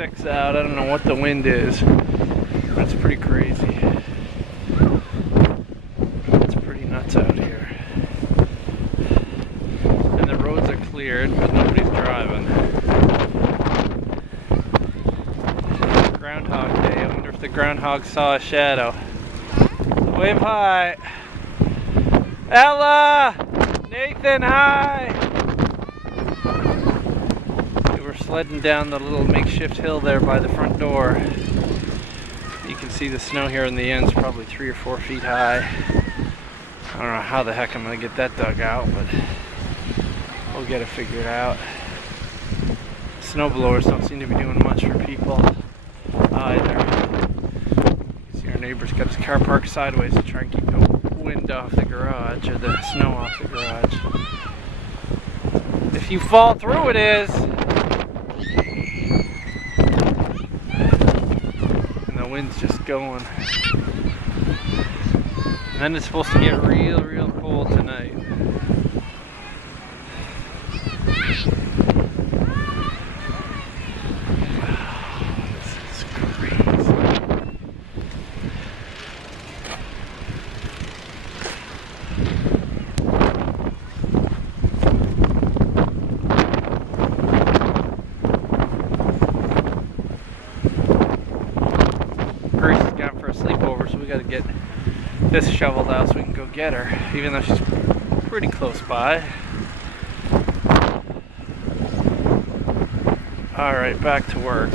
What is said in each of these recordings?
6 out. I don't know what the wind is, but it's pretty crazy. It's pretty nuts out here. And the roads are cleared, but nobody's driving. Groundhog Day. I wonder if the groundhog saw a shadow. Wave hi. Ella! Nathan, hi! We're sledding down the little makeshift hill there by the front door. You can see the snow here in the end is probably 3 or 4 feet high. I don't know how the heck I'm going to get that dug out, but we'll get it figured out. Snowblowers don't seem to be doing much for people either. You see our neighbor's got his car parked sideways to try and keep the wind off the garage, or the snow off the garage. If you fall through, it is. And the wind's just going. And then it's supposed to get real cold tonight. Grace has gone for a sleepover, so we gotta get this shoveled out so we can go get her, even though she's pretty close by. Alright, back to work.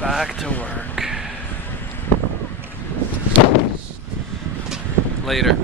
Back to work. Later.